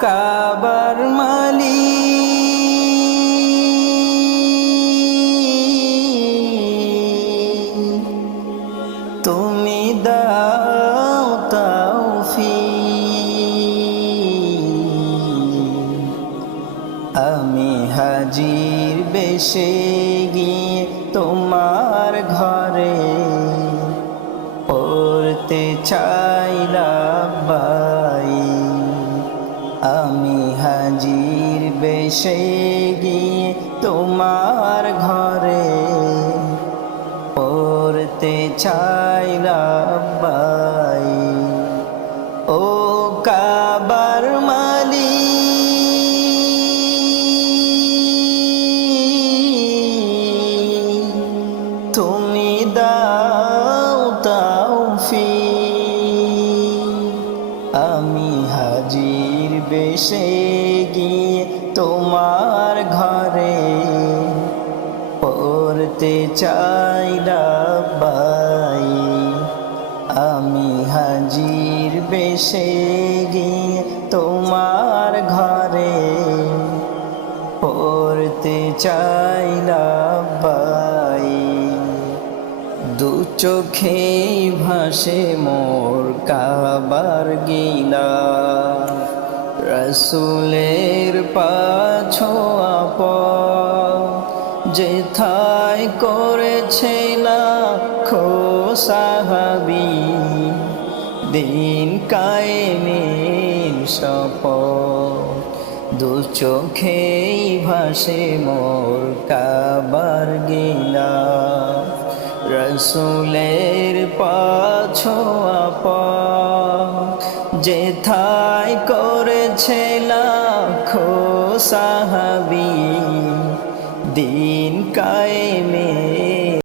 কাবার মালিক তুমি দাও তৌফিক আমি হাজির বেশে গিয়ে তোমার ঘরে পড়তে চাই লাব্বাইক আমি হাজির বেশে গিয়ে তোমার ঘরে পড়তে চাই লাব্বাইক ও কাবার মালিক তুমি দাও তৌফিক আমি হাজির বেশে গিয়ে তোমার ঘরে পড়তে চাই লাব্বাইক আমি হাজির বেশে গিয়ে তোমার ঘরে পড়তে চাই লাব্বাইক দু চোখে ভাসে মোর কাবার গিলা রসুলের পাছোয়া পথ যেথায় করেছে লাখো সাহাবী দিন কায়েমের শপথ দু চোখেই ভাসে মোর কাবার গিলা রসুলের পাছোয়া পথ যেথায় করেছে লাখো সাহাবী দিন কায়েমের